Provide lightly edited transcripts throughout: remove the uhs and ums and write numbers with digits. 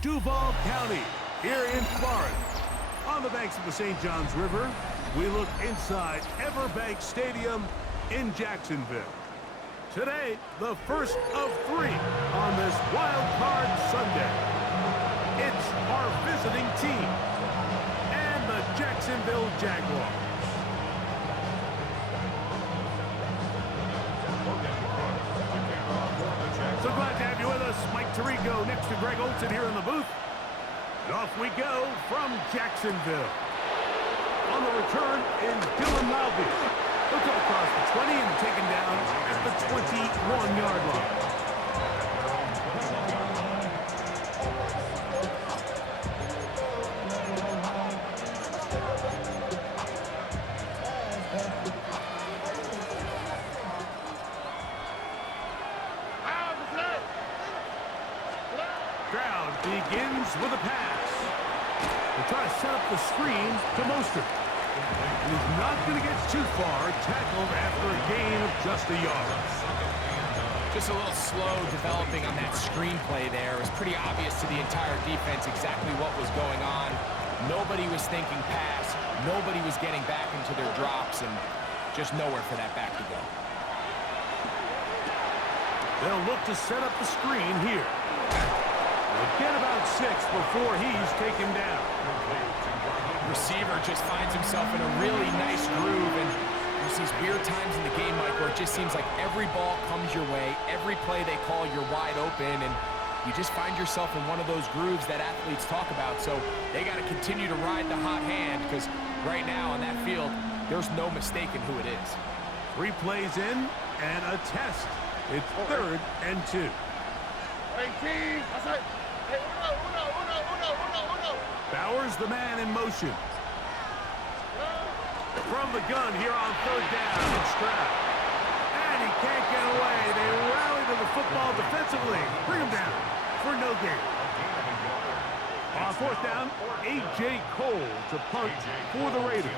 Duval County, here in Florida. On the banks of the St. Johns River, we look inside Everbank Stadium in Jacksonville. Today, the first of 3 on this Wild Card Sunday. It's our visiting team and the Jacksonville Jaguars. So glad to have you with us. Mike Tirico next to Greg Olson here in the booth. And off we go from Jacksonville. On the return is Dylan Malby. He'll come across the 20 and taken down at the 21-yard line. Stroud begins with a pass. They'll try to set up the screen to Mostert. And he's not going to get too far, tackled after a gain of just a yard. Just a little slow developing on that screenplay there. It was pretty obvious to the entire defense exactly what was going on. Nobody was thinking pass. Nobody was getting back into their drops, and just nowhere for that back to go. They'll look to set up the screen here. They'll get about 6 before he's taken down. Receiver just finds himself in a really nice groove, and there's these weird times in the game, Mike, where it just seems like every ball comes your way, every play they call, you're wide open, and you just find yourself in one of those grooves that athletes talk about. So they got to continue to ride the hot hand, because right now on that field, there's no mistaking who it is. 3 plays in and a test. It's 3rd and 2. Bowers, the man in motion. From the gun here on 3rd down, it's Stroud. And he can't get away. They rally to the football defensively. Bring him down for no gain. On 4th down, A.J. Cole to punt for the Raiders.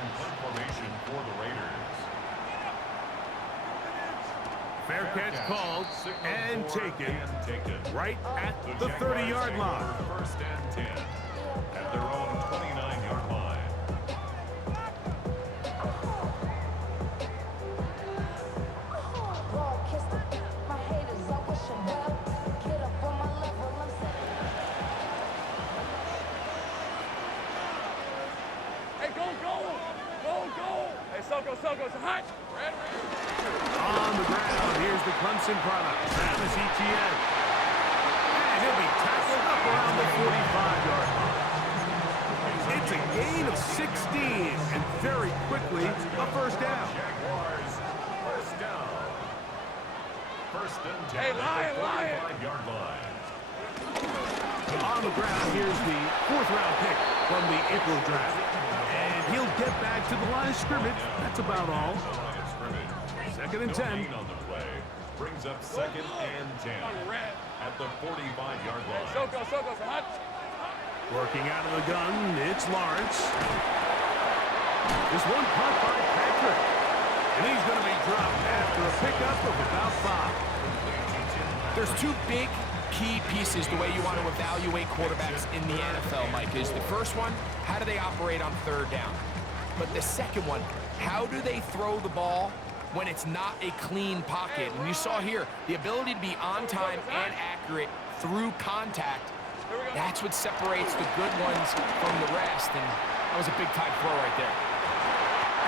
Fair catch called and taken right at the 30-yard line. 1st and 10 at their own 29-yard line. Hey, go! Hey, Soko, it's hot. Red. On the ground, here's the Clemson product, Travis Etienne. And he'll be tackled up around the 45-yard line. It's a gain of 16, and very quickly, a 1st down. Jaguars, 1st down. 1st and 10 Hey, at Lion! the 45-yard line. On the ground, here's the 4th-round pick from the April draft. And he'll get back to the line of scrimmage. That's about all. 2nd and 10. On the play brings up 2nd and 10 at the 45-yard line. Soko, hot. Working out of the gun, it's Lawrence. This one caught by Patrick. And he's going to be dropped after a pickup of about 5. There's 2 big key pieces the way you want to evaluate quarterbacks in the NFL, Mike, is the first one, how do they operate on 3rd down? But the second one, how do they throw the ball when it's not a clean pocket? And you saw here, the ability to be on time and accurate through contact, that's what separates the good ones from the rest, and that was a big-time throw right there.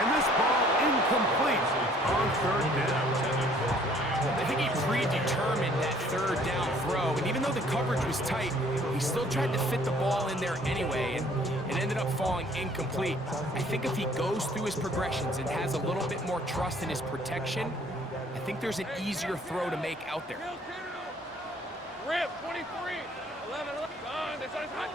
And this ball incomplete on 3rd down. I think he predetermined that 3rd down throw, and even though the coverage was tight, he still tried to fit the ball in there anyway, and it ended up falling incomplete. I think if he goes through his progressions and has a little bit more trust in his protection, I think there's an easier throw to make out there. Rip, 23. 11. This one's hot.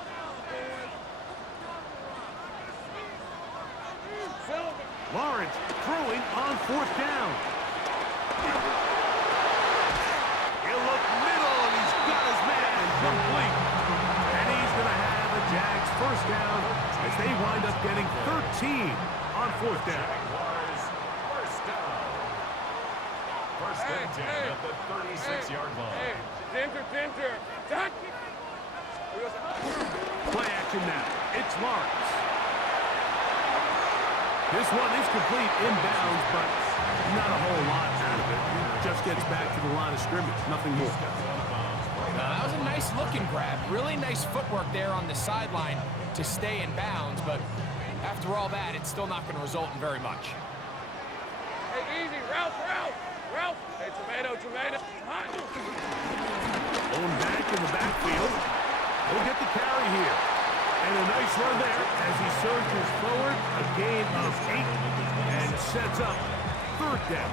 Lawrence throwing on 4th down. He'll look middle, and he's got his man complete. And he's going to have the Jags 1st down as they wind up getting 13 on 4th down. 1st down. 1st and 10 at the 36-yard line. Hey, Dinter. possession now. It's Lawrence. This one is complete inbounds, but not a whole lot out of it. Just gets back to the line of scrimmage, nothing more. That was a nice looking grab. Really nice footwork there on the sideline to stay in bounds, but after all that, it's still not going to result in very much. Hey, easy. Ralph. Hey, tomato. Hot. Going back in the backfield. He'll get the carry here. And a nice run there as he surges forward. A gain of 8 and sets up third down.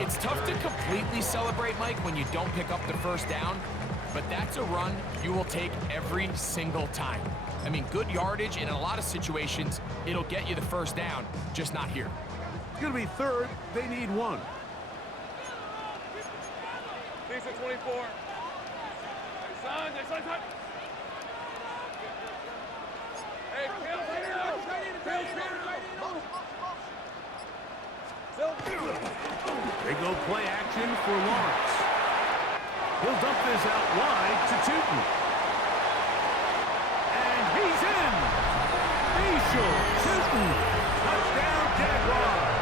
It's tough to completely celebrate, Mike, when you don't pick up the first down, but that's a run you will take every single time. I mean, good yardage, and in a lot of situations, it'll get you the first down, just not here. It's going to be third. They need 1. Decent 24. Hey, son, hot. Hey, kill They go play action for Lawrence. He'll dump this out wide to Tootin. And he's in. Facial Tootin. Touchdown, Jaguars.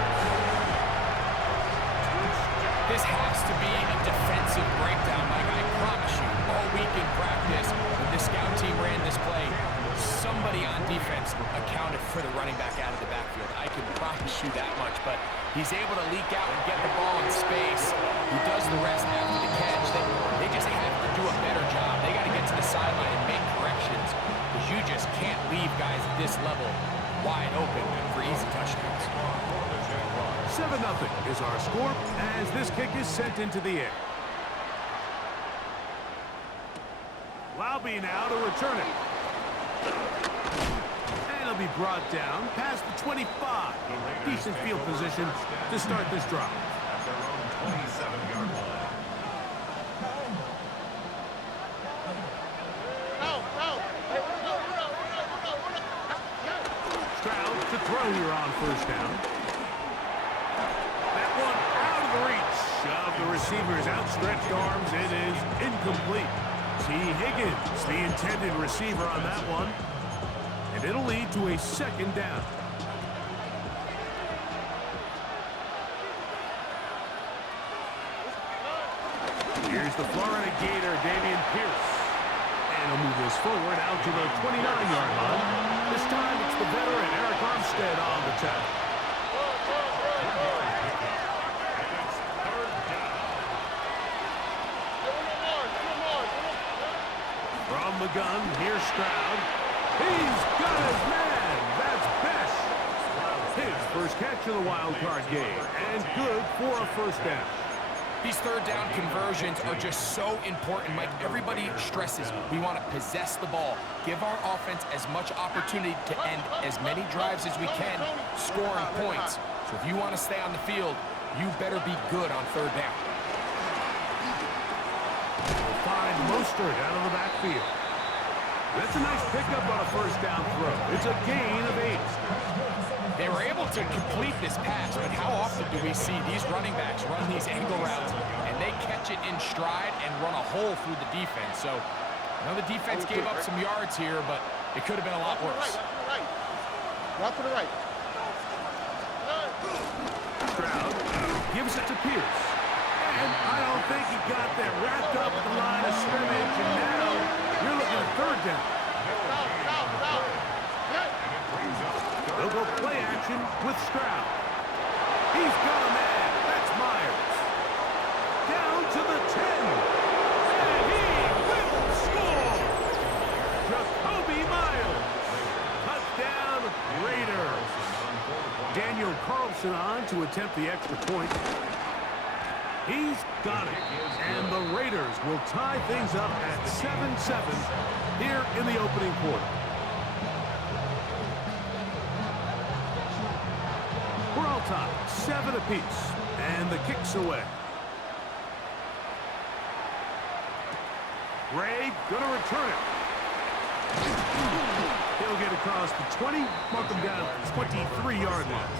This has to be a defensive breakdown, Mike. I promise you, all week in practice, when the scout team ran this play, somebody on defense accounted for the running back out of the backfield. I can promise you that much, but he's able to leak out and get the ball in space. He does the rest after the catch. They just have to do a better job. They got to get to the sideline and make corrections, because you just can't leave guys at this level wide open for easy touchdowns. 7-0 is our score as this kick is sent into the air. Laube now to return it. And it'll be brought down past the 25. Decent field position to start this drive. At their own 27-yard line. Stroud to throw here on first down. That one out of the reach of the receiver's outstretched arms. It is incomplete. T. Higgins, the intended receiver on that one. And it'll lead to a second down. Here's the Florida Gator, Dameon Pierce. And he'll move this forward out to the 29-yard line. This time it's the veteran Eric Armstead on the tackle. From the gun, here's Stroud. He's got his man. That's Besh. His first catch of the wild card game. And good for a first down. These third down conversions are just so important, Mike. Everybody stresses we want to possess the ball, give our offense as much opportunity to end as many drives as we can, scoring points. So if you want to stay on the field, you better be good on third down. We'll find Mostert out of the backfield. That's a nice pickup on a first down throw. It's a gain of 8. They were able to complete this pass, but how often do we see these running backs run these angle routes and they catch it in stride and run a hole through the defense? So, I know the defense gave up some yards here, but it could have been a lot worse. Route to the right. Stroud gives it to Pierce. And I don't think he got that wrapped up at the line of scrimmage, and now you're looking at third down. They'll go play action with Stroud. He's got a man. That's Myers. Down to the 10. And he will score. Jacoby Myers. Touchdown, Raiders. Daniel Carlson on to attempt the extra point. He's got it. And the Raiders will tie things up at 7-7 here in the opening quarter. We're all tied, 7 apiece, and the kick's away. Gray gonna return it. He'll get across the 20, mark him down at the 23-yard line.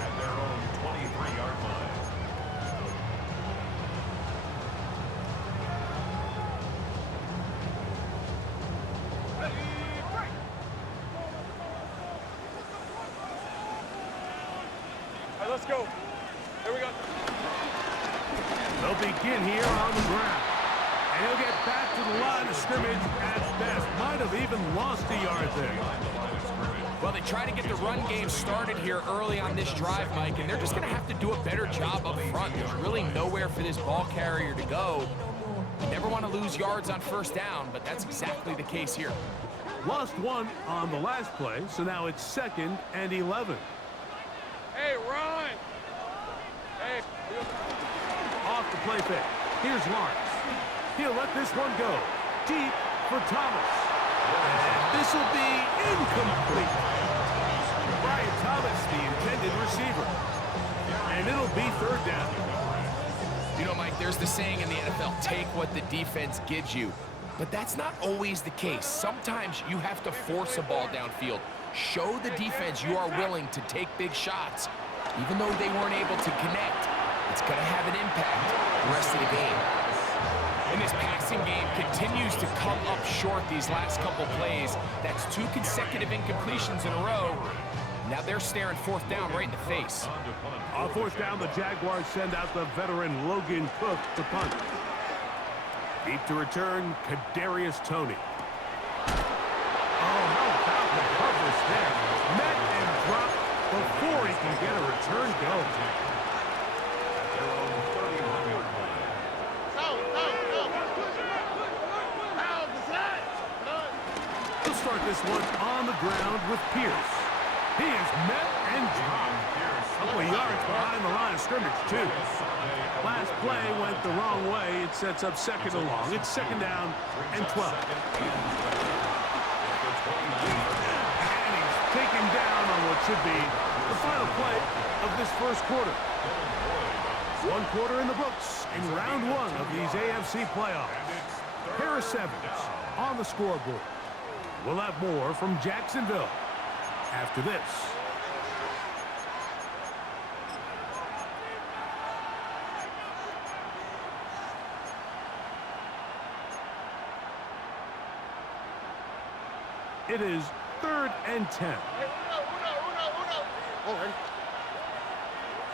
At their own 23-yard line. let's go. Here we go. They'll begin here on the ground. And he'll get back to the line of scrimmage at best. Might have even lost a yard there. Well, they try to get the run game started here early on this drive, Mike, and they're just going to have to do a better job up front. There's really nowhere for this ball carrier to go. You never want to lose yards on first down, but that's exactly the case here. Lost one on the last play, so now it's 2nd and 11. Hey, run. Hey. Off the play fake. Here's Lawrence. He'll let this one go. Deep for Thomas. And this will be incomplete. Brian Thomas, the intended receiver. And it'll be 3rd down. You know, Mike, there's the saying in the NFL, take what the defense gives you. But that's not always the case. Sometimes you have to force a ball downfield. Show the defense you are willing to take big shots. Even though they weren't able to connect, it's going to have an impact the rest of the game. And this passing game continues to come up short these last couple plays. That's 2 consecutive incompletions in a row. Now they're staring 4th down right in the face. On 4th down, the Jaguars send out the veteran Logan Cook to punt. Deep to return, Kadarius Toney. Oh, how about the coverage there? Met and dropped before he can get a return go. He'll start this one on the ground with Pierce. He is met and dropped. A couple of yards behind the line of scrimmage, too. Last play went the wrong way. It sets up 2nd and long. It's 2nd down and 12. And he's taken down on what should be the final play of this first quarter. 1 quarter in the books in round 1 of these AFC playoffs. Harris Evans on the scoreboard. We'll have more from Jacksonville after this. It is 3rd and 10. Hey, uno. Oh, ready?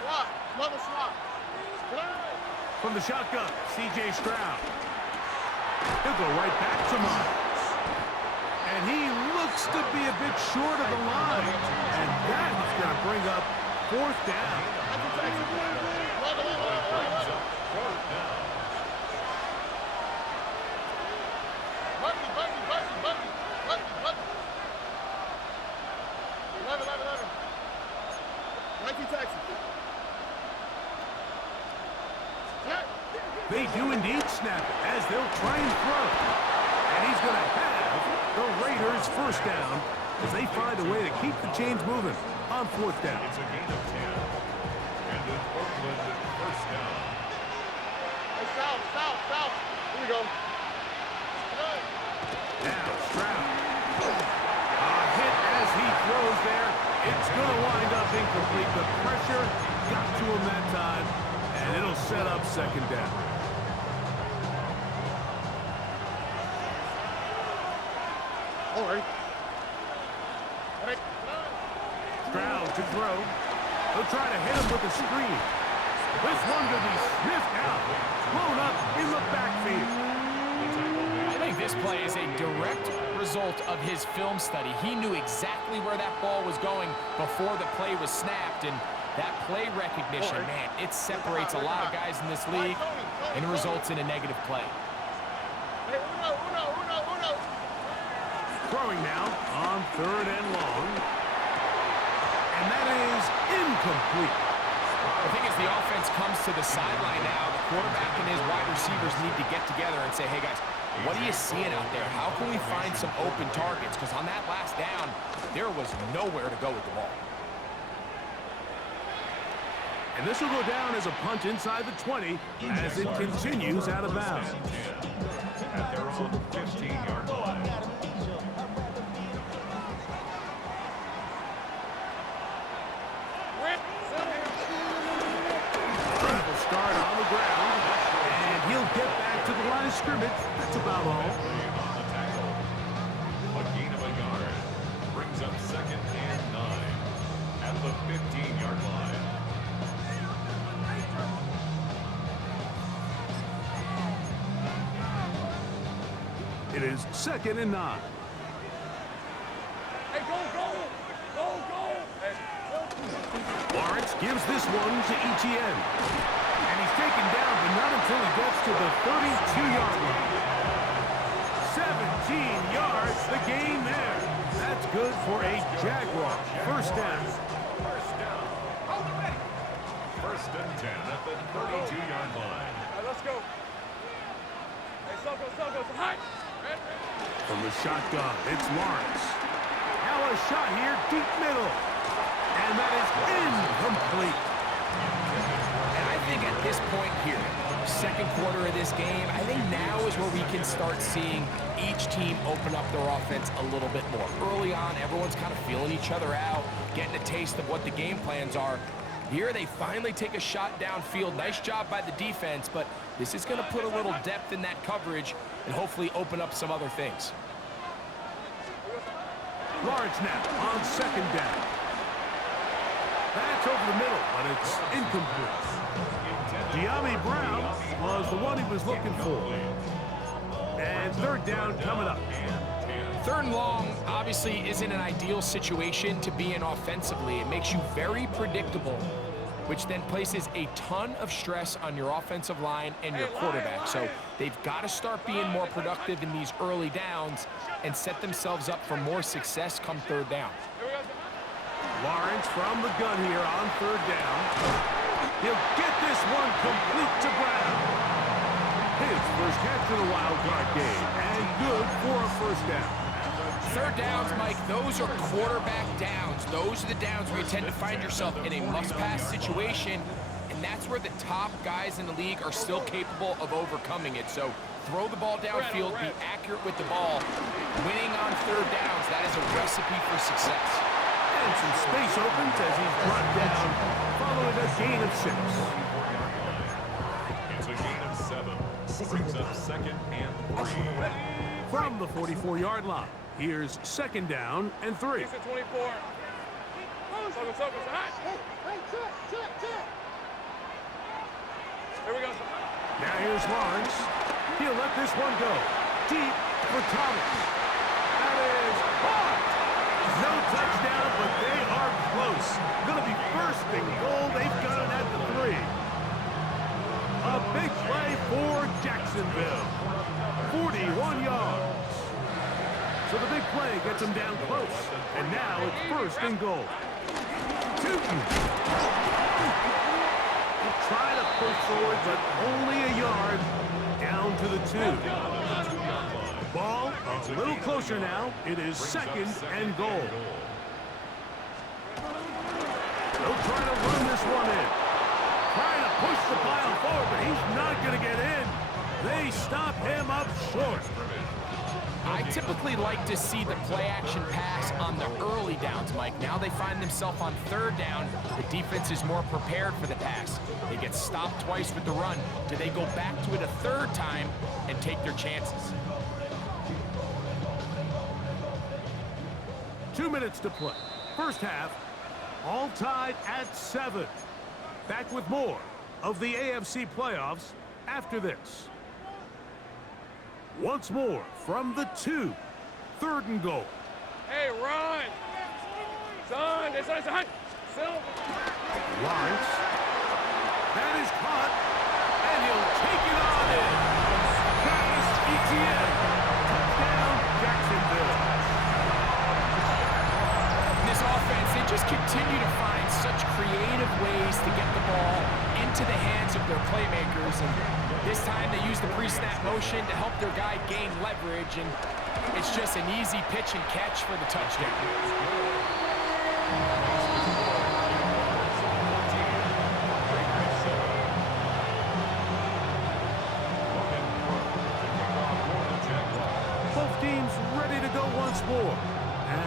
Slot. Another slot. From the shotgun, C.J. Stroud. He'll go right back to Miles. And he looks to be a bit short of the line. And that is going to bring up 4th down. They do indeed snap it as they'll try and throw. And he's going to have the Raiders 1st down as they find a way to keep the chains moving on 4th down. It's a gain of 10. And an Oakland 1st down. Hey, south. Here we go. Now Stroud. A hit as he throws there. It's going to wind up incomplete. The pressure got to him that time, and it'll set up 2nd down. Oh, ready? Stroud to throw. They'll try to hit him with a screen. This one will be sniffed out. Blown up in the backfield. I think this play is a direct result of his film study. He knew exactly where that ball was going before the play was snapped, and that play recognition, man, it separates a lot of guys in this league and results in a negative play. Hey, uno. Throwing now on 3rd and long. And that is incomplete. The thing is, the offense comes to the sideline now. The quarterback and his wide receivers need to get together and say, hey, guys, what are you seeing out there? How can we find some open targets? Because on that last down, there was nowhere to go with the ball. And this will go down as a punt inside the 20 as it continues out of bounds. At their own 15-yard line. Will start on the ground, and he'll get back to the line of scrimmage. That's about all. On the tackle. A gain of a yard. Brings up 2nd and 9. At the 15-yard line. It is 2nd and 9. Hey, go, go! Go, go! Hey. Lawrence gives this one to Etienne. And he's taken down, but not until he gets to the 32-yard line. 17 yards, the gain there. That's good for a Jaguar. First down. Hold it ready. 1st and 10 at the 32-yard line. All right, let's go. Hey, Soko, high. From the shotgun, it's Lawrence. Now a shot here, deep middle. And that is incomplete. And I think at this point here, second quarter of this game, I think now is where we can start seeing each team open up their offense a little bit more. Early on, everyone's kind of feeling each other out, getting a taste of what the game plans are. Here they finally take a shot downfield. Nice job by the defense, but this is going to put a little depth in that coverage and hopefully open up some other things. Lawrence now on 2nd down. That's over the middle, but it's incomplete. De'Ami Brown was the one he was looking for. And 3rd down coming up. 3rd and long obviously isn't an ideal situation to be in offensively. It makes you very predictable, which then places a ton of stress on your offensive line and your quarterback. So they've got to start being more productive in these early downs and set themselves up for more success come 3rd down. Lawrence from the gun here on 3rd down. He'll get this one complete to Brown. His first catch of the wild card game, and good for a 1st down. 3rd downs, Mike, those are quarterback downs. Those are the downs where you tend to find yourself in a must-pass situation, and that's where the top guys in the league are still capable of overcoming it. So throw the ball downfield, be accurate with the ball. Winning on 3rd downs, that is a recipe for success. And some space opens as he's brought down, following a gain of 6. It's a gain of 7. Brings up 2nd and 3. From the 44-yard line, here's 2nd down and 3. He's at 24. Soko, high. Hey, check. Here we go. Now here's Lawrence. He'll let this one go. Deep for Thomas. That is caught. No touchdown, but they are close. Going to be 1st and goal. They've got it at the 3. A big play for Jacksonville. 41 yards. So the big play gets them down close. And now it's 1st and goal. Tootin. He'll try to push forward, but only a yard down to the 2. Ball a little closer now. It is 2nd and goal. They'll try to run this one in. Trying to push the pile forward, but he's not going to get in. They stop him up short. I typically like to see the play-action pass on the early downs, Mike. Now they find themselves on 3rd down. The defense is more prepared for the pass. They get stopped twice with the run. Do they go back to it a 3rd time and take their chances? 2 minutes to play. First half, all tied at 7. Back with more of the AFC playoffs after this. Once more from the 2. 3rd and goal. Hey, run. Son, it's high. Lawrence. That is caught. And he'll take it on in. Travis Etienne. Touchdown, Jacksonville. This offense, they just continue to find such creative ways to get the ball into the hands of their playmakers. And this time they use the pre-snap motion to help their guy gain leverage, and it's just an easy pitch and catch for the touchdown. Both teams ready to go once more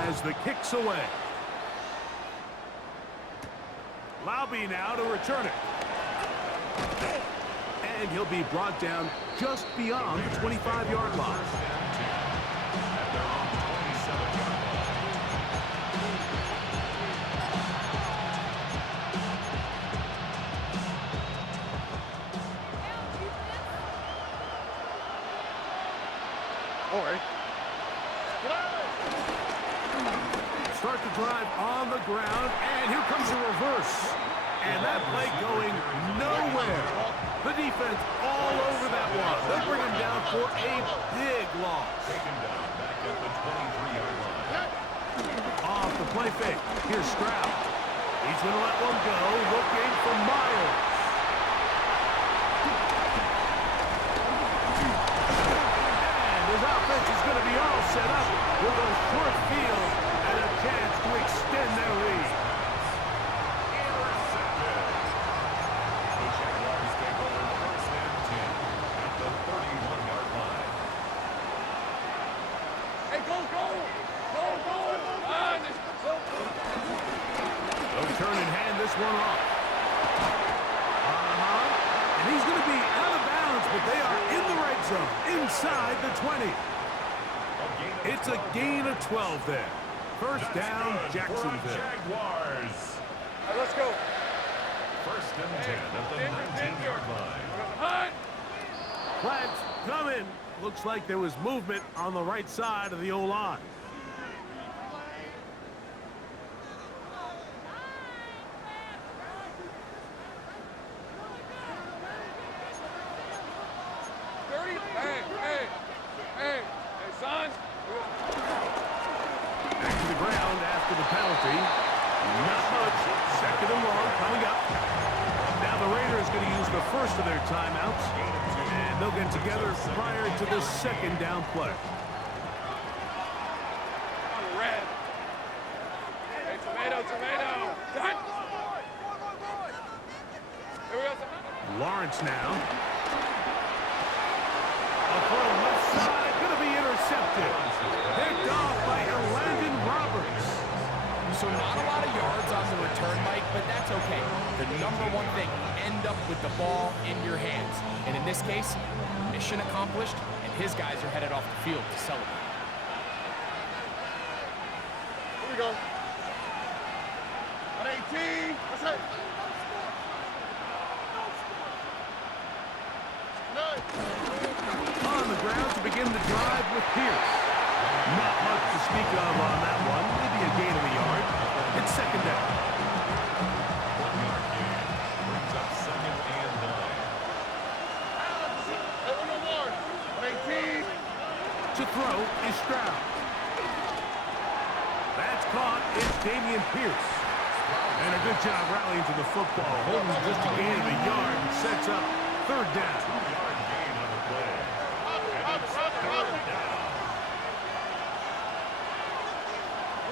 as the kick's away. Laube now to return it. And he'll be brought down just beyond the 25-yard line. All right. Start the drive on the ground, and here comes a reverse. And that play going nowhere. The defense all over that one. They'll bring him down for a big loss. Taken down back at the 23-yard line. Off the play fake. Here's Stroud. He's going to let one go, looking for Miles. And his offense is going to be all set up with a short field and a chance to extend their lead. Intercepted. The Jaguars take over first and 10 at the 31-yard line. Hey, go, go! Go, go! They'll turn and hand this one off. And he's going to be out of bounds, but they are in the red zone, inside the 20. It's a gain of 12 there. First down, Jacksonville. Jaguars. All right, let's go. First and 10 at the 19-yard line. Hunt! Flags coming. Looks like there was movement on the right side of the O-line. Hey, son. Back to the ground after the penalty. Not much. Second and long coming up. Now the Raiders going to use the first of their timeouts. And they'll get together prior to the second down play. On red. Hey, tomato. Done. Here we go. Lawrence now. A throw left side, going to be intercepted. Picked off by Landon Roberts. So not a lot of yards on the return, Mike, but that's okay. The number one thing, end up with the ball in your hands. And in this case, mission accomplished, and his guys are headed off the field to celebrate. Here we go. On 18. What's that? On the ground to begin the drive with Pierce. Not much to speak of on that one. Maybe a gain of a yard. It's second down. 1-yard gain. Brings up second and 9. To throw is Stroud. That's caught. It's Dameon Pierce. And a good job rallying to the football. Holding just a gain of a yard and sets up third down. 2-yard gain on the play. And it's third down.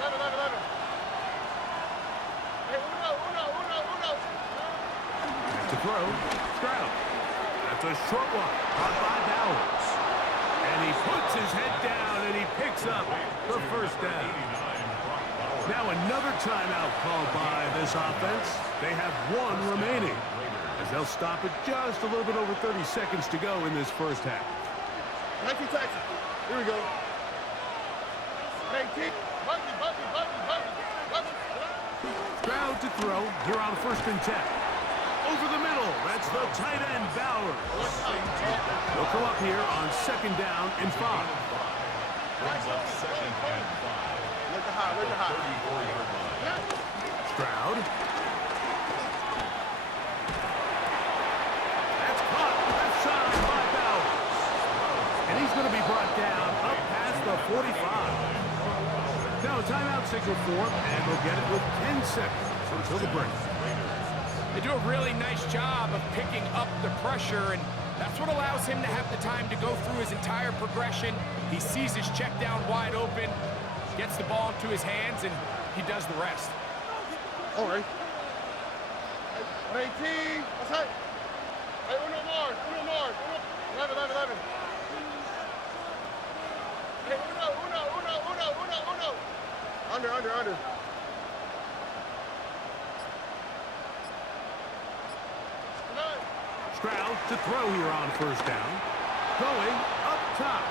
11. Hey, uno. To throw, Stroud. That's a short one. Caught by Bowers. And he puts his head down and he picks up the first down. Now another timeout called by this offense. They have one remaining, as they'll stop it just a little bit over 30 seconds to go in this first half. 19 Texas. Here we go. 19. Stroud to throw here on first and 10. Over the middle, that's the tight end Bowers. They'll come up here on second down and 5. Brings up second and 5. Look at high. 34-yard line. Stroud. That's caught left side by Bowers. And he's going to be brought down up past the 45. Now a timeout signal for him, and they'll get it with 10 seconds until the break. They do a really nice job of picking up the pressure, and that's what allows him to have the time to go through his entire progression. He sees his check down wide open, gets the ball into his hands, and he does the rest. All right. 18. What's that? Hey, uno more. 11. Hey, uno. Under. Stroud to throw here on first down. Going up top.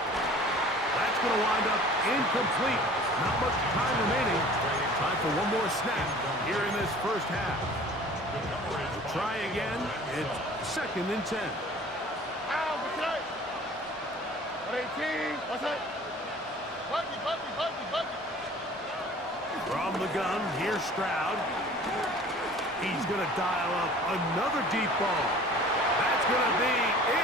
That's going to wind up incomplete. Not much time remaining. Time for one more snap here in this first half. Try again. It's second and 10. 18. What's that? From the gun, here's Stroud. He's going to dial up another deep ball. That's going to be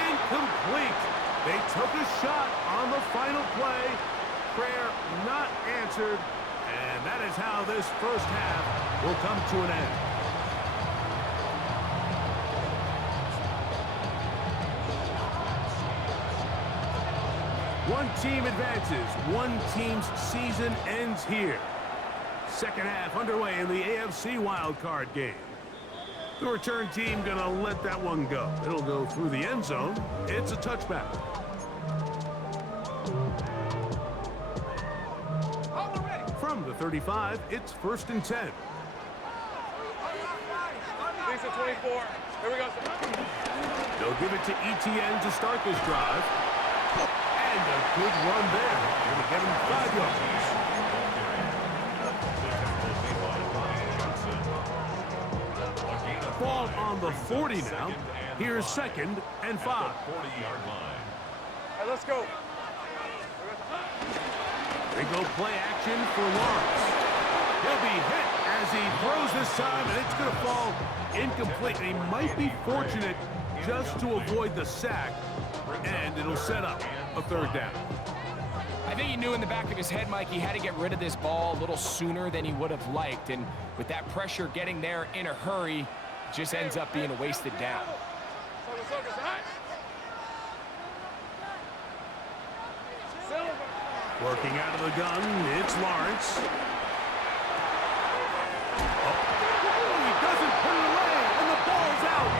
incomplete. They took a shot on the final play. Prayer not answered. And that is how this first half will come to an end. One team advances. One team's season ends here. Second half underway in the AFC wildcard game. The return team gonna let that one go. It'll go through the end zone. It's a touchback. From the 35, it's 1st and 10. Thanks to 24. Here we go. They'll give it to ETN to start this drive. And a good run there. Gonna get him 5 yards. Ball on the 40 now. Here's 2nd and 5. 40-yard line. Hey, let's go. They go play action for Lawrence. He'll be hit as he throws this time, and it's going to fall incomplete. He might be fortunate just to avoid the sack, and it'll set up a 3rd down. I think he knew in the back of his head, Mike, he had to get rid of this ball a little sooner than he would have liked. And with that pressure getting there in a hurry, it just ends up being a wasted down. Working out of the gun, it's Lawrence. Oh, he doesn't put it away, and the ball's out.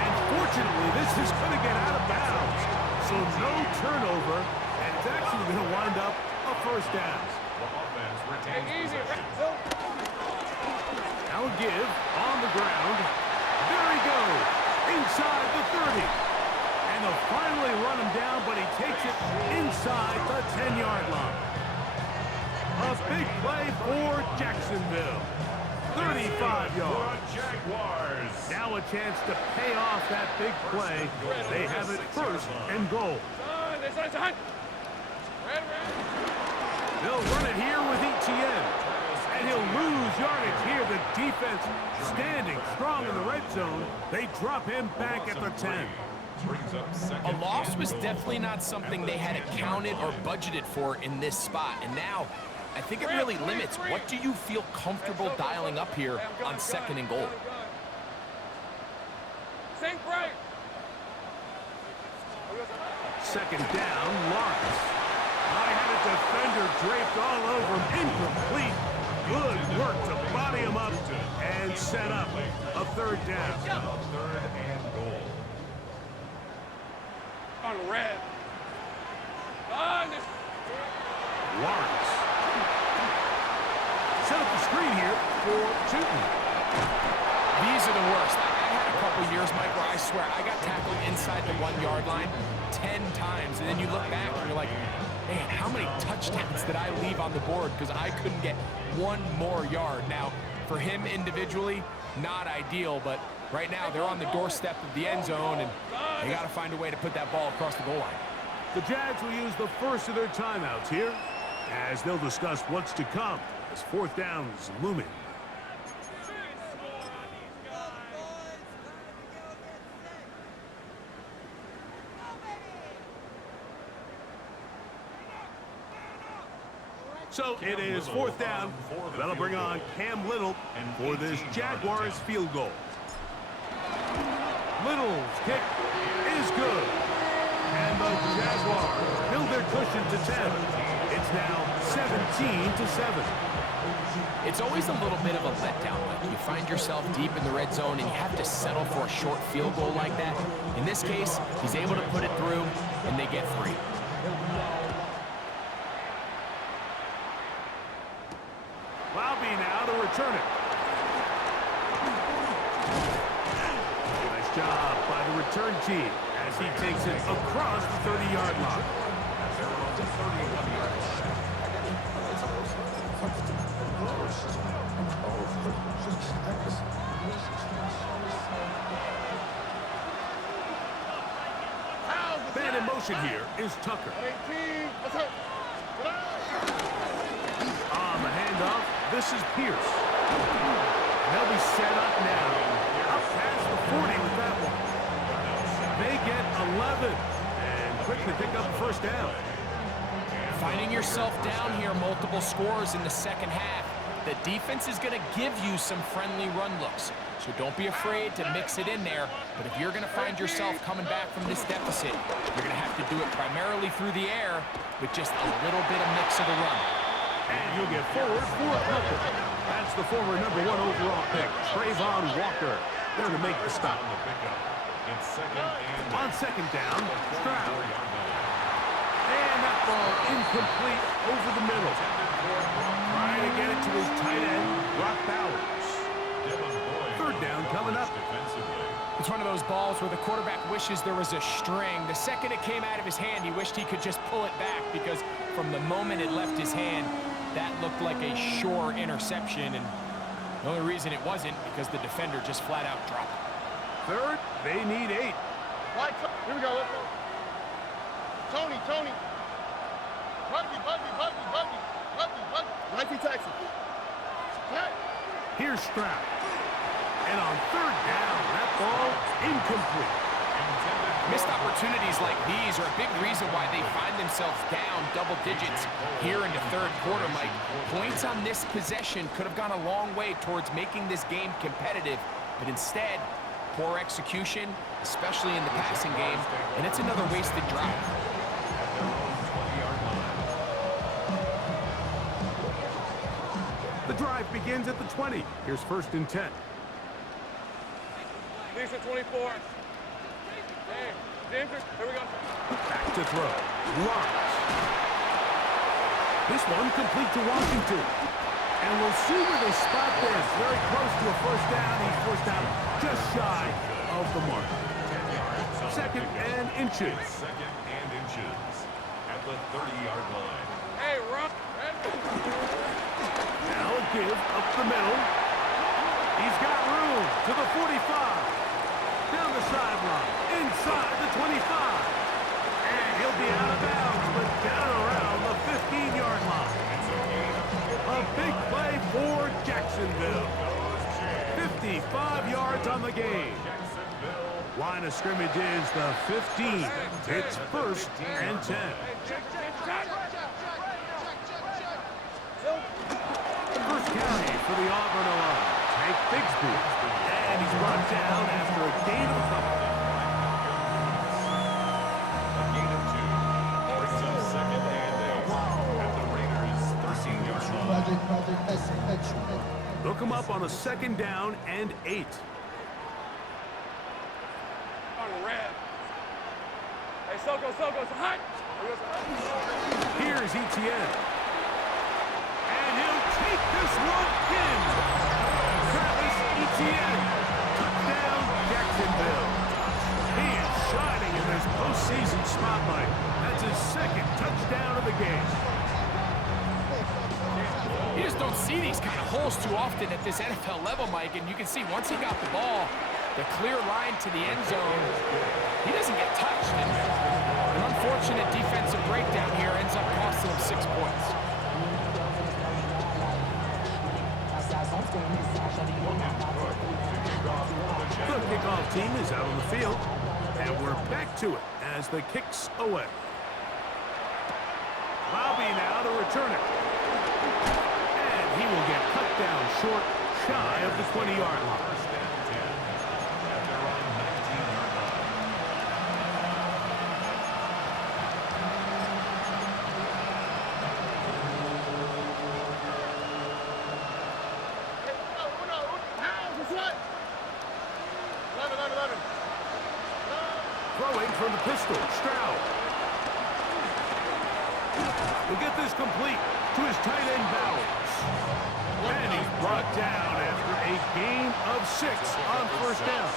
And fortunately, this is going to get out of bounds. So no turnover, and it's actually going to wind up a 1st down. The offense retains possession. Now a give on the ground. There he goes, inside the 30. And they'll finally run him down, but he takes it inside the 10-yard line. A big play for Jacksonville. 35 yards. Jaguars. Now a chance to pay off that big play. They have it 1st and goal. They'll run it here with ETN. And he'll lose yardage here. The defense standing strong in the red zone. They drop him back at the 10. A loss was definitely not something they had accounted or budgeted for in this spot. And now, I think it really limits. What do you feel comfortable dialing up here on 2nd and goal? Sink break. 2nd down, Lawrence. I had a defender draped all over him. Incomplete. Good work to body him up and set up a 3rd down. 3rd and goal. On red. Lawrence. Set up the screen here for Tootin. These are the worst. I had a couple years, Mike, where I swear I got tackled inside the 1-yard line 10 times. And then you look back and you're like, man, how many touchdowns did I leave on the board because I couldn't get 1 more yard? Now, for him individually, not ideal, but right now they're on the doorstep of the end zone, and they got to find a way to put that ball across the goal line. The Jags will use the first of their timeouts here as they'll discuss what's to come as 4th down is looming. So it is 4th down. That'll bring on Cam Little for this Jaguars field goal. Little's kick is good. And the Jaguars build their cushion to 10. It's now 17-7. It's always a little bit of a letdown. Like you find yourself deep in the red zone and you have to settle for a short field goal like that. In this case, he's able to put it through, and they get 3. Lobby now to return it. Nice job by the return team as he takes it across the 30-yard line. They're on the 31-yard line. Man in motion here is Tucker. 18. Let's go. This is Pierce. They'll be set up now. Up past the 40 with that one. They get 11 and quickly pick up the first down. Finding yourself down here, multiple scores in the second half. The defense is going to give you some friendly run looks, so don't be afraid to mix it in there. But if you're going to find yourself coming back from this deficit, you're going to have to do it primarily through the air with just a little bit of mix of the run. And you'll get forward for a couple. That's the former #1 overall pick, Trayvon Walker, there to make the stop. On second down, Stroud. And that ball incomplete over the middle. Trying to get it to his tight end, Brock Bowers. Third down coming up. It's one of those balls where the quarterback wishes there was a string. The second it came out of his hand, he wished he could just pull it back, because from the moment it left his hand, that looked like a sure interception. And the only reason it wasn't because the defender just flat out dropped it. Third, they need 8. Here we go. Let's go. Tony. Buggy. Nike taxi. Hey. Here's Stroud. And on third down, that ball incomplete. Missed opportunities like these are a big reason why they find themselves down double digits here in the third quarter, Mike. Points on this possession could have gone a long way towards making this game competitive, but instead, poor execution, especially in the passing game, and it's another wasted drive. The drive begins at the 20. Here's 1st and 10. These are 24. Hey, James, here we go. Back to throw. Lawrence. This one complete to Washington. And we'll see where they spot this. Very close to a first down. He's forced out just shy of the mark. Second and inches. At the 30-yard line. Hey, run. Now a give up the middle. He's got room to the 45. Down the sideline. Inside the 25. And he'll be out of bounds, but down around the 15-yard line. A big play for Jacksonville. 55 yards on the game. Line of scrimmage is the 15. It's 1st and 10. First carry for the Auburn Alliance. Take Bigsby. And he's brought down after a gain of a couple. A gain of 2. Brings up 2nd and 8. At the Raiders' 13-yard line. Look him up on a 2nd down and 8. On red. Hey, Soko, it's hot. Here's Etienne. And he'll take this one in. Travis Etienne. Touchdown, Jacksonville. He is shining in this postseason spotlight. That's his 2nd touchdown of the game. You just don't see these kind of holes too often at this NFL level, Mike, and you can see once he got the ball, the clear line to the end zone, he doesn't get touched. And an unfortunate defensive breakdown here ends up costing him 6 points. The kickoff team is out on the field, and we're back to it as the kick's away. Bobby now to return it. And he will get cut down short, shy of the 20-yard line. Throwing from the pistol, Stroud. Will get this complete to his tight end, Bowers. And he's brought down after a gain of 6 on first down.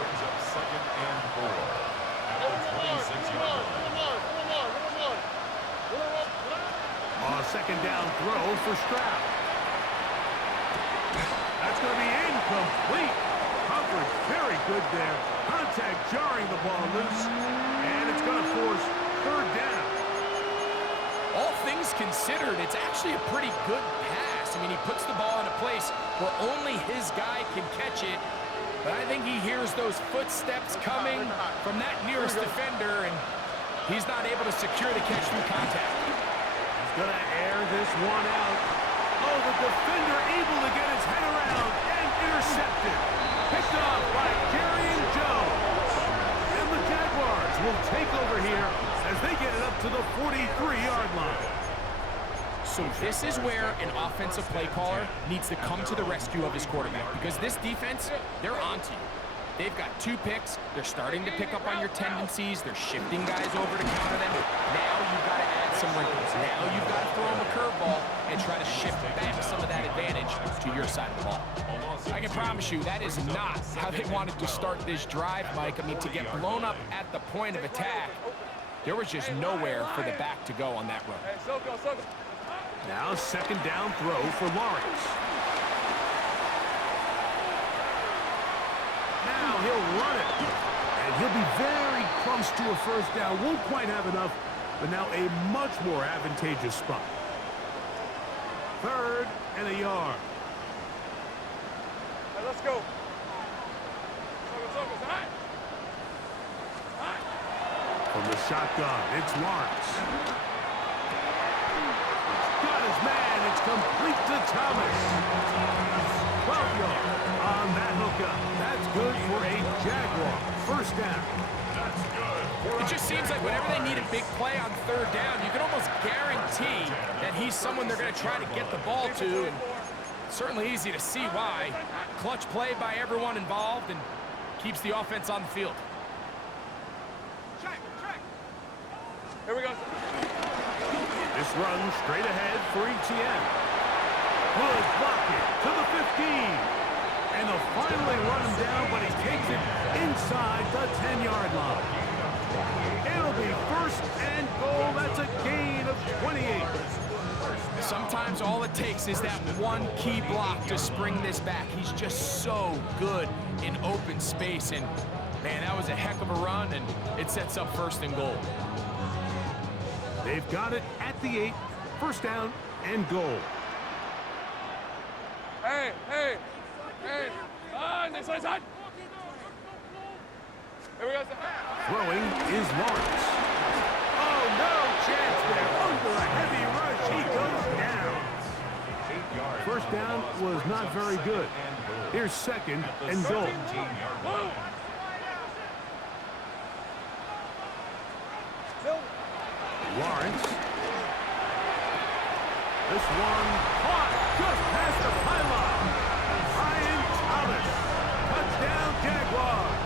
Brings up 2nd and 4. At the 26-yard line. On a 2nd down throw for Stroud. That's going to be incomplete. Coverage very good there. Contact jarring the ball loose. And it's going to force 3rd down. All things considered, it's actually a pretty good pass. I mean, he puts the ball in a place where only his guy can catch it. But I think he hears those footsteps coming from that nearest defender, and he's not able to secure the catch through contact. He's going to air this one out. Oh, the defender able to get his head around and intercepted. Picked off by Jerry Jones. And the Jaguars will take over here as they get it up to the 43-yard line. So this is where an offensive play caller needs to come to the rescue of his quarterback, because this defense, they're onto you. They've got 2 picks. They're starting to pick up on your tendencies. They're shifting guys over to counter them. Now you've got to add some wrinkles. Now you've got to throw them a curveball and try to shift back some of that advantage to your side of the ball. I can promise you that is not how they wanted to start this drive, Mike. I mean, to get blown up at the point of attack, there was just nowhere for the back to go on that run. Now second down throw for Lawrence. Now he'll run it. And he'll be very close to a first down. Won't quite have enough, but now a much more advantageous spot. 3rd and a yard. Hey, let's go. From the shotgun, it's Lawrence. Got his man. It's complete to Thomas. 12 yards on that hookup. That's good for a Jaguar. First down. That's good. It just seems like whenever they need a big play on 3rd down, you can almost guarantee that he's someone they're going to try to get the ball to. And certainly easy to see why. Clutch play by everyone involved and keeps the offense on the field. Here we go. This run straight ahead for Etienne. Good blocking to the 15. And they'll finally run him down, but he takes it inside the 10-yard line. It'll be 1st and goal. That's a gain of 28. Sometimes all it takes is that one key block to spring this back. He's just so good in open space. And, man, that was a heck of a run, and it sets up 1st and goal. They've got it at the 8. First down and goal. Hey. Next side. Here we go. Throwing is Lawrence. Oh, no chance there. Under a heavy rush, he goes down. First down was not very good. Here's 2nd and goal. Lawrence. This one caught just past the pylon. Ryan Thomas. Touchdown, Jaguars.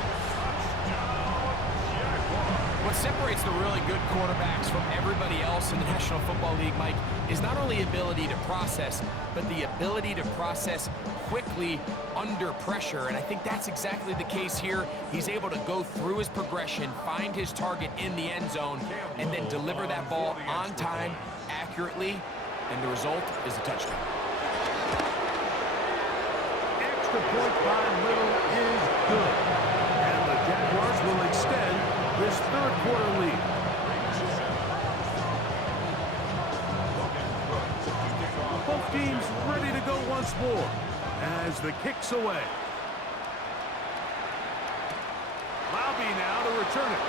What separates the really good quarterbacks from everybody else in the National Football League, Mike, is not only ability to process, but the ability to process quickly under pressure. And I think that's exactly the case here. He's able to go through his progression, find his target in the end zone, and then deliver that ball on time, accurately, and the result is a touchdown. Extra point by Little is good. And the Jaguars will extend this 3rd quarter lead. Both teams ready to go once more as the kick's away. Lobby now to return it.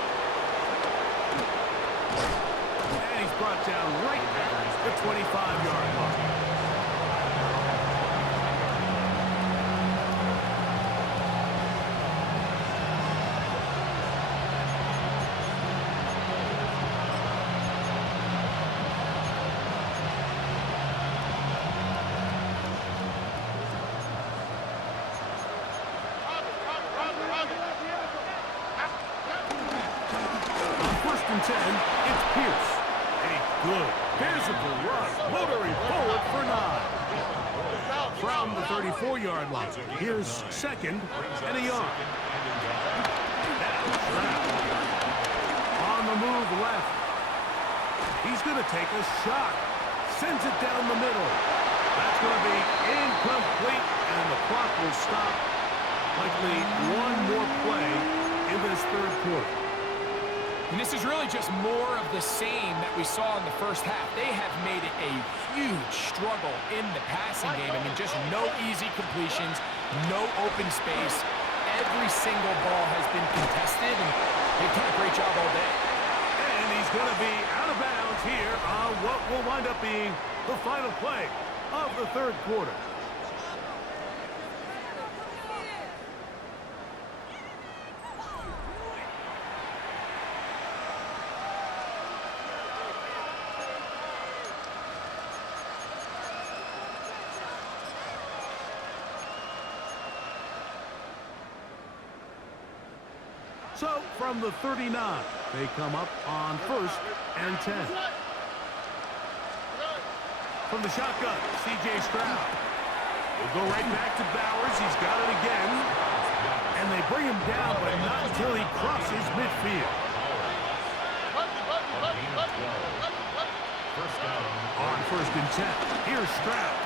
And he's brought down right at the 25-yard line. And 10, it's Pierce. A good physical run, motoring forward for 9. From the 34-yard line, here's 2nd and a yard. On the move left. He's going to take a shot. Sends it down the middle. That's going to be incomplete, and the clock will stop. Likely one more play in this 3rd quarter. And this is really just more of the same that we saw in the first half. They have made it a huge struggle in the passing game. I mean, just no easy completions, no open space. Every single ball has been contested, and they've done a great job all day. And he's going to be out of bounds here on what will wind up being the final play of the third quarter. So, from the 39, they come up on 1st and 10. From the shotgun, C.J. Stroud. Will go right back to Bowers. He's got it again. And they bring him down, but not until he crosses midfield. On 1st and 10, here's Stroud,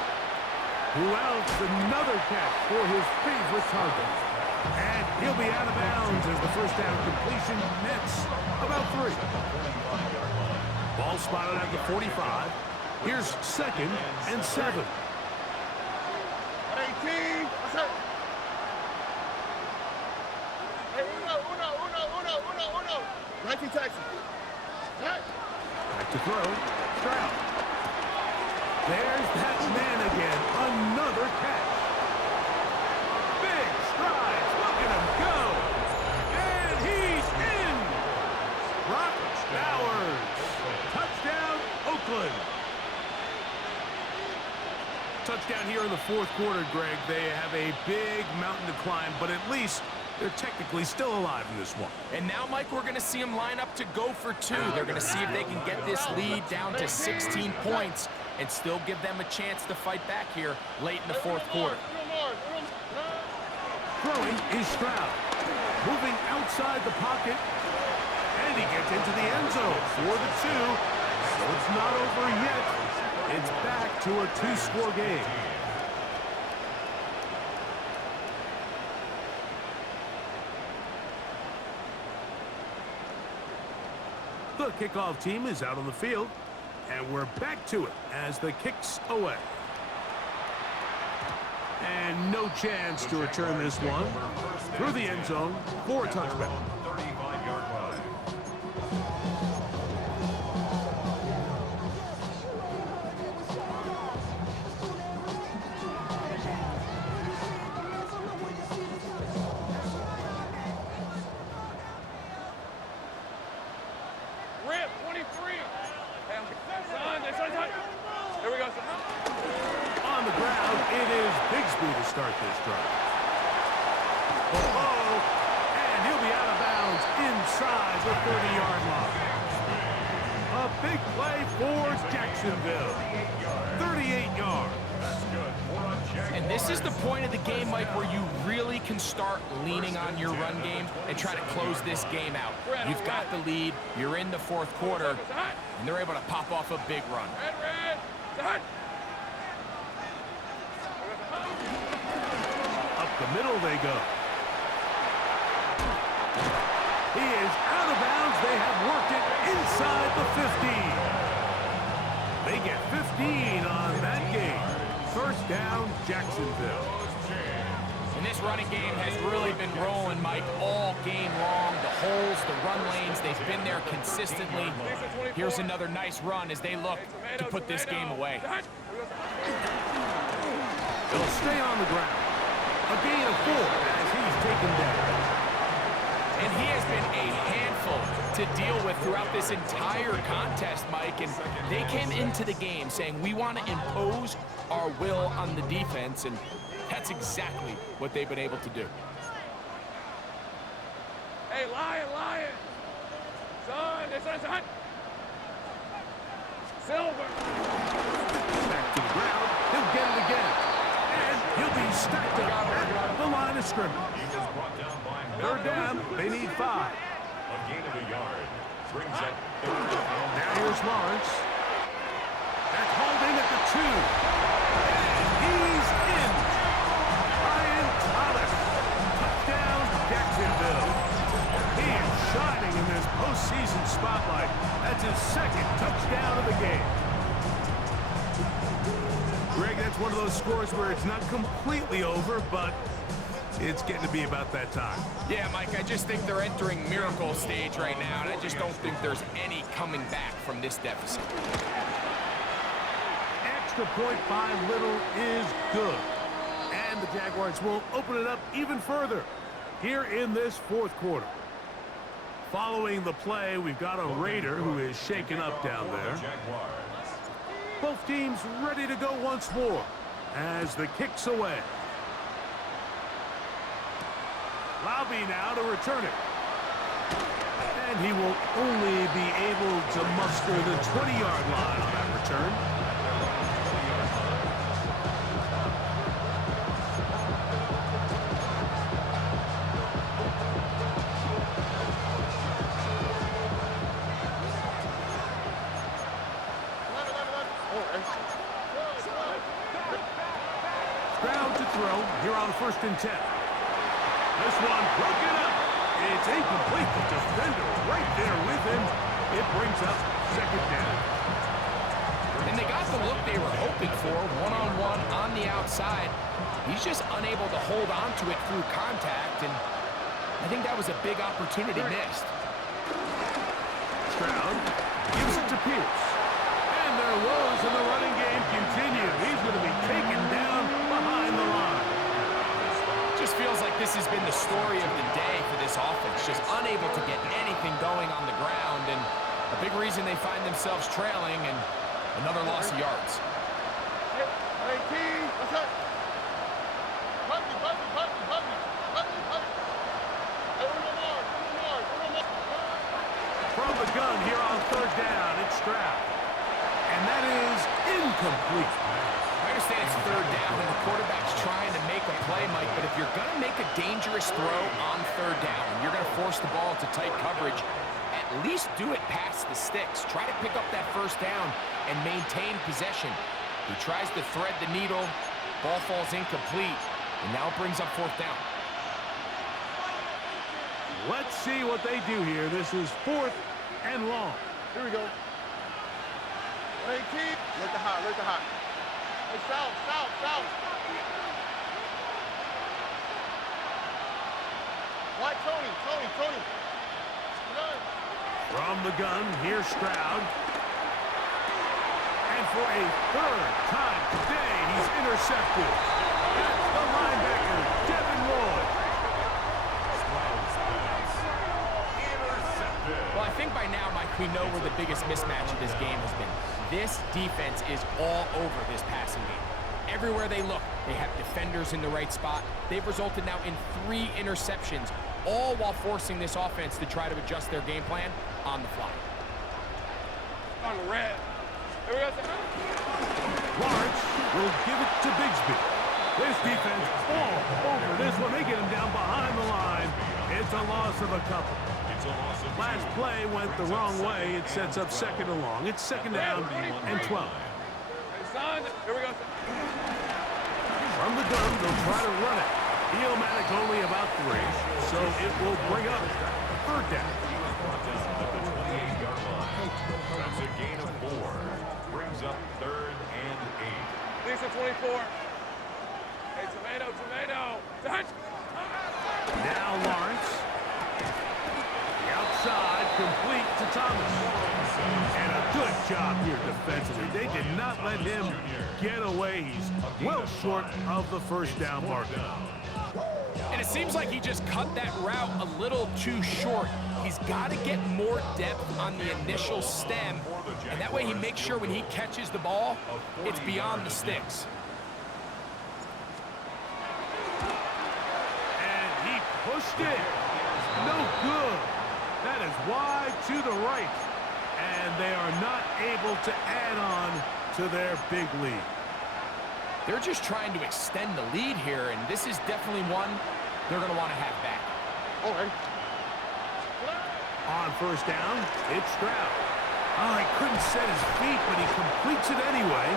who outs another catch for his favorite target. And he'll be out of bounds as the first down completion nets about 3. Ball spotted at the 45. Here's 2nd and 7. 18. What's up? Hey, uno. 19 taxi. Back to throw. Stroud. There's that man again. Another catch. Big strides. Look at him go. And he's in. Brock Bowers. Touchdown, Oakland. Touchdown here in the fourth quarter, Greg. They have a big mountain to climb, but at least they're technically still alive in this one. And now, Mike, we're going to see them line up to go for 2. They're going to see if they can get this lead down to 16 points and still give them a chance to fight back here late in the fourth quarter. Throwing is Stroud. Moving outside the pocket. And he gets into the end zone for the 2. So it's not over yet. It's back to a 2-score game. The kickoff team is out on the field, and we're back to it as the kick's away. And no chance to return this one through the end zone for a touchback. 35-yard line. Rip, 23. Here we go, son. On the ground, it is Bigsby to start this drive. And he'll be out of bounds inside the 30-yard line. A big play for Jacksonville. 38 yards. And this is the point of the game, Mike, where you really can start leaning on your run game and try to close this game out. You've got the lead, you're in the fourth quarter, and they're able to pop off a big run. Up the middle they go. He is out of bounds. They have worked it inside the 15. They get 15 on that game. First down, Jacksonville. And this running game has really been rolling, Mike, all game long. The holes, the run lanes, they've been there consistently. Here's another nice run as they look to put this game away. They'll stay on the ground. A gain of 4 as he's taken down. And he has been a handful to deal with throughout this entire contest, Mike. And they came into the game saying, we want to impose our will on the defense, and that's exactly what they've been able to do. Hey, lion. Son. Silver. Back to the ground. He'll get it again. And he'll be stacked up at the line of scrimmage. Eagles brought down by Third down, they need 5. a gain of a yard. Brings up third down. Now here's Lawrence. That's holding at the 2. And he's in. Ryan Thomas. Touchdown, Jacksonville. He is shining in this postseason one of those scores where it's not completely over, but it's getting to be about that time. Yeah, Mike, I just think they're entering miracle stage right now, and I just don't think there's any coming back from this deficit. Extra point by Little is good. And the Jaguars will open it up even further here in this fourth quarter. Following the play, we've got a Raider who is shaken up down there. Both teams ready to go once more as the kick's away. Lobby now to return it. And he will only be able to muster the 20-yard line on that return. Stroud to throw here on 1st and 10. This one broken up. It's incomplete. The defender right there with him. It brings up 2nd down. And they got the look they were hoping for, one-on-one on the outside. He's just unable to hold on to it through contact, and I think that was a big opportunity missed. Stroud gives it to Pierce. And their woes in the running game continue. He's going to be taken down behind the line. Just feels like this has been the story of the day for this offense, just unable to get anything going on the ground, and a big reason they find themselves trailing and another loss of yards. From the gun here on 3rd down, it's Stroud. And that is incomplete. I understand it's 3rd down and the quarterback's trying to make a play, Mike, but if you're going to make a dangerous throw on 3rd down and you're going to force the ball into tight coverage, at least do it past the sticks. Try to pick up that 1st down and maintain possession. He tries to thread the needle, ball falls incomplete, and now it brings up 4th down. Let's see what they do here. This is 4th and long. Here we go. Hey, keep. Look the hot, look the hot. Hey, south, south, south. Why, Tony? Run. From the gun, here's Stroud. And for a 3rd time today, he's intercepted. That's the linebacker, Devin Lloyd. Well, I think by now, Mike, we know where the biggest mismatch of this game has been. This defense is all over this passing game. Everywhere they look, they have defenders in the right spot. They've resulted now in 3 interceptions, all while forcing this offense to try to adjust their game plan on the fly. On the red. Here we go. Lawrence will give it to Bigsby. This defense all over this one. They get him down behind the line. It's a loss of a couple. Last play went the wrong way. It sets up 2nd and long. It's 2nd down and 12. Hey, son. Here we go. From the gun, they'll try to run it. Eomatic only about 3, so it will bring up 3rd down. That's a gain of 4. Brings up 3rd and 8. Lisa 24. Hey, tomato. Touch. Now Lawrence. The outside, complete to Thomas. And a good job here defensively. They did not let him get away. He's well short of the 1st down marker. And it seems like he just cut that route a little too short. He's got to get more depth on the initial stem, and that way he makes sure when he catches the ball, it's beyond the sticks. And he pushed it. No good. That is wide to the right. And they are not able to add on to their big lead. They're just trying to extend the lead here, and this is definitely one they're going to want to have back. Okay. On 1st down, it's Stroud. Oh, he couldn't set his feet, but he completes it anyway.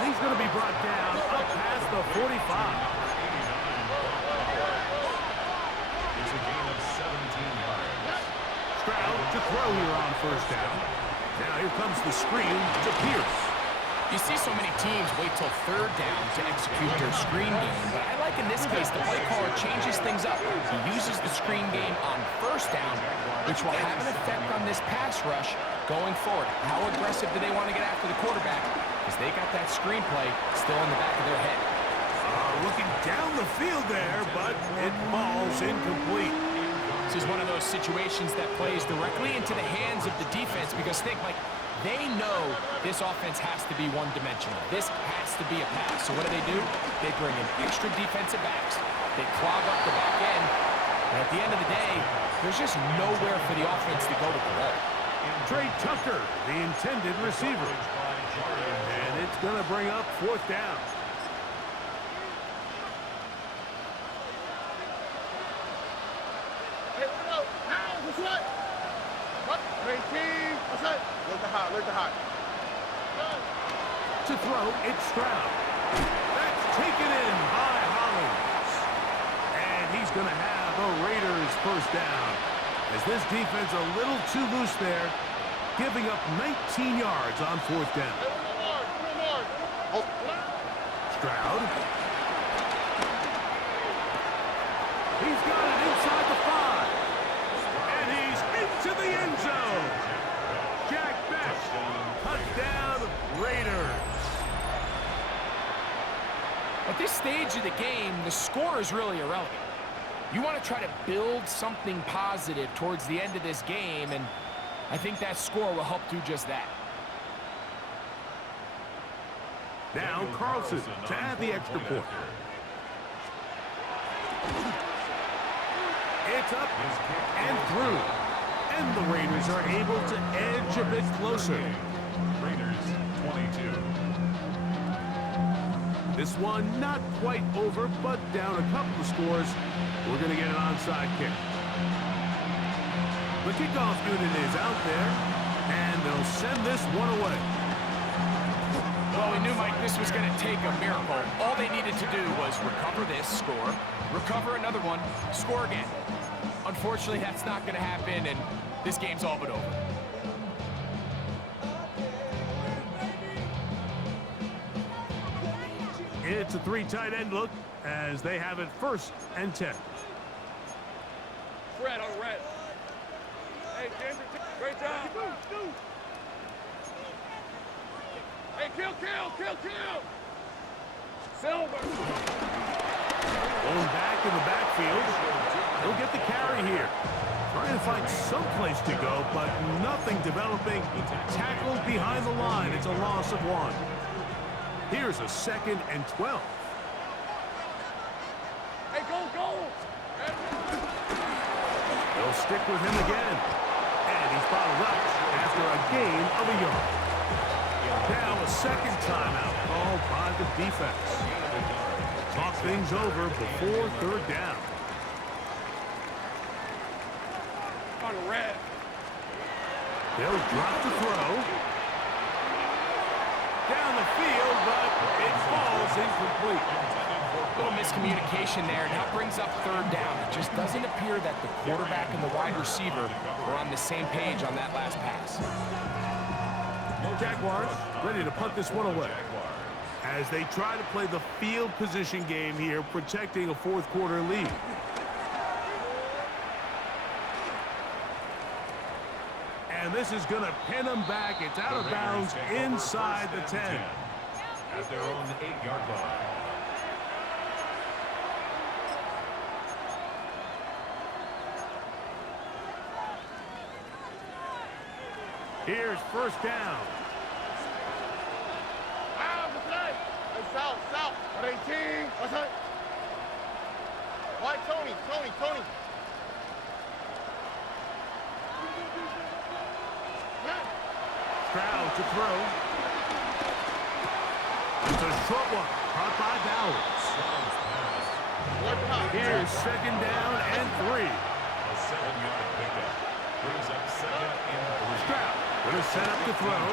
And he's going to be brought down up past the 45. It's a gain of 17 yards. Stroud to throw here on 1st down. Now here comes the screen to Pierce. You see so many teams wait till third down to execute their screen game, but I like in this case the play caller changes things up. He uses the screen game on first down, which will have an effect on this pass rush going forward. How aggressive do they want to get after the quarterback? Because they got that screenplay still in the back of their head. Looking down the field there, but it falls incomplete. This is one of those situations that plays directly into the hands of the defense because think, like, they know this offense has to be one-dimensional. This has to be a pass. So what do? They bring in extra defensive backs. They clog up the back end. And at the end of the day, there's just nowhere for the offense to go with the ball. Trey Tucker, the intended receiver. And it's going to bring up fourth down. To throw, it's Stroud. That's taken in by Hollins. And he's going to have the Raiders first down. As this defense a little too loose there, giving up 19 yards on fourth down. Stroud. He's got it inside the 5. And he's into the end zone. Jack Beck. Touchdown, Raiders. At this stage of the game, the score is really irrelevant. You want to try to build something positive towards the end of this game, and I think that score will help do just that. Now Carlson to add the extra point. It's up and through. And the Raiders are able to edge a bit closer. Raiders 22. This one not quite over, but down a couple of scores. We're going to get an onside kick. The kickoff unit is out there, and they'll send this one away. Well, we knew, Mike, this was going to take a miracle. All they needed to do was recover this, score, recover another one, score again. Unfortunately, that's not going to happen, and this game's all but over. It's a 3 tight end look as they have it 1st and 10. Fred on red. Hey, Ginger, great job. Hey, kill. Silver. Going back in the backfield. He'll get the carry here. Trying to find some place to go, but nothing developing. Tackled behind the line. It's a loss of 1. Here's a 2nd and 12. Hey, go. They'll stick with him again. And he's bottled up after a gain of a yard. Now a 2nd timeout called by the defense. Talk things over before 3rd down. On red. They'll drop to throw. Down the field, but it falls incomplete. Little miscommunication there, and that brings up 3rd down. It just doesn't appear that the quarterback and the wide receiver were on the same page on that last pass. Jaguars ready to punt this one away as they try to play the field position game here, protecting a 4th quarter lead. And this is going to pin them back. It's out of bounds inside the 10. At their own 8-yard line. Here's 1st down. South. 18. What's that? White Tony. Stroud to throw. It's a short one, caught by Bowers. Here's 2nd down and 3. A 7-yard pickup. Brings up 2nd and 3. Stroud going to set up to throw.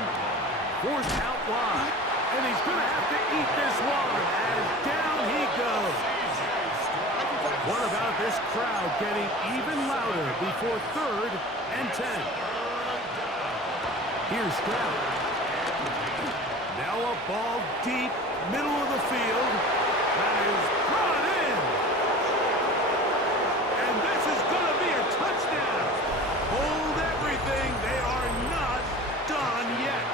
Forced out wide. And he's going to have to eat this one as down he goes. What about this crowd getting even louder before 3rd and 10? Here's Stroud. Now ball deep, middle of the field. That is brought in. And this is going to be a touchdown. Hold everything. They are not done yet.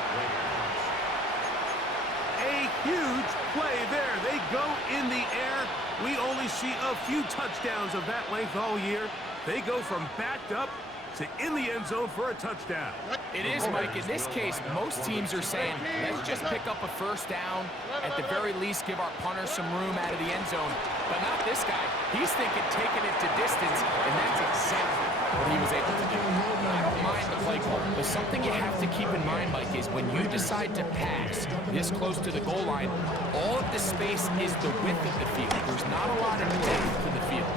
A huge play there. They go in the air. We only see a few touchdowns of that length all year. They go from backed up to in the end zone for a touchdown. It is, Mike. In this case, most teams are saying, let's just pick up a first down. At the very least, give our punter some room out of the end zone. But not this guy. He's thinking taking it to distance, and that's exactly what he was able to do. I don't mind the play call, but something you have to keep in mind, Mike, is when you decide to pass this close to the goal line, all of the space is the width of the field. There's not a lot of depth to the field.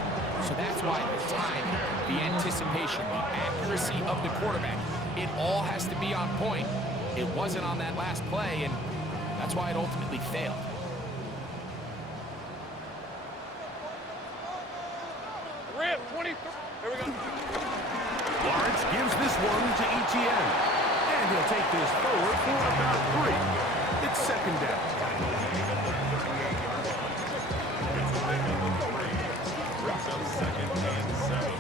So that's why the timing, the anticipation, the accuracy of the quarterback, it all has to be on point. It wasn't on that last play, and that's why it ultimately failed. Rip, 23. Here we go. Lawrence gives this one to ETN. And he'll take this forward for about 3. It's second down. Second and 7.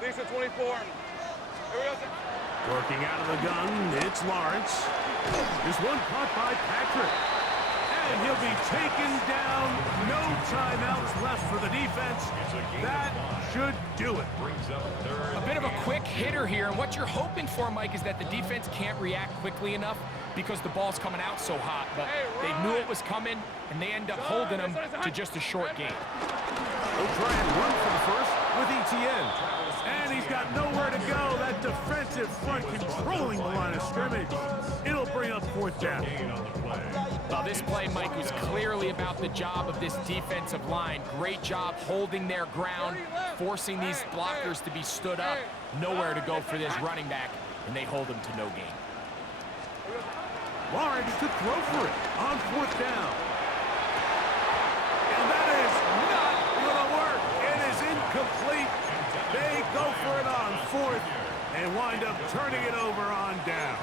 These are 24. Here we go. Working out of the gun, it's Lawrence. This one caught by Patrick. And he'll be taken down. No timeouts left for the defense. That should do it. A bit of a quick hitter here, and what you're hoping for, Mike, is that the defense can't react quickly enough because the ball's coming out so hot, but they knew it was coming, and they end up holding them to just a short gain. They'll try and run for the first with ETN. And he's got nowhere to go. That defensive front controlling the line of scrimmage. It'll bring up fourth down. Well, this play, Mike, was clearly about the job of this defensive line. Great job holding their ground, forcing these blockers to be stood up. Nowhere to go for this running back, and they hold him to no gain. Lawrence to throw for it on fourth down. And that is not going to work. It is incomplete. They go for it on fourth and wind up turning it over on down.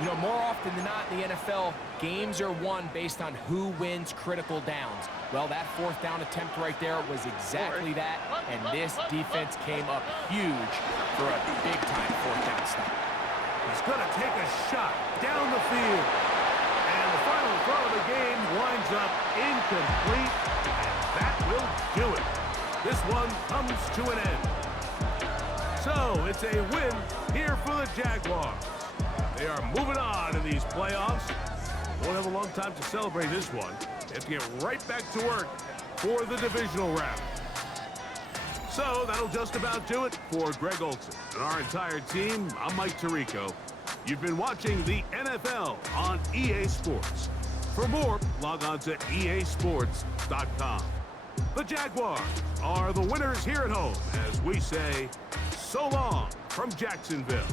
You know, more often than not in the NFL, games are won based on who wins critical downs. Well, that fourth down attempt right there was exactly that, and this defense came up huge for a big-time fourth down stop. He's going to take a shot down the field. And the final throw of the game winds up incomplete, and that will do it. This one comes to an end. So, it's a win here for the Jaguars. They are moving on in these playoffs. Won't have a long time to celebrate this one. They have to get right back to work for the divisional round. So that'll just about do it for Greg Olson and our entire team. I'm Mike Tirico. You've been watching the NFL on EA Sports. For more, log on to easports.com. The Jaguars are the winners here at home as we say so long from Jacksonville.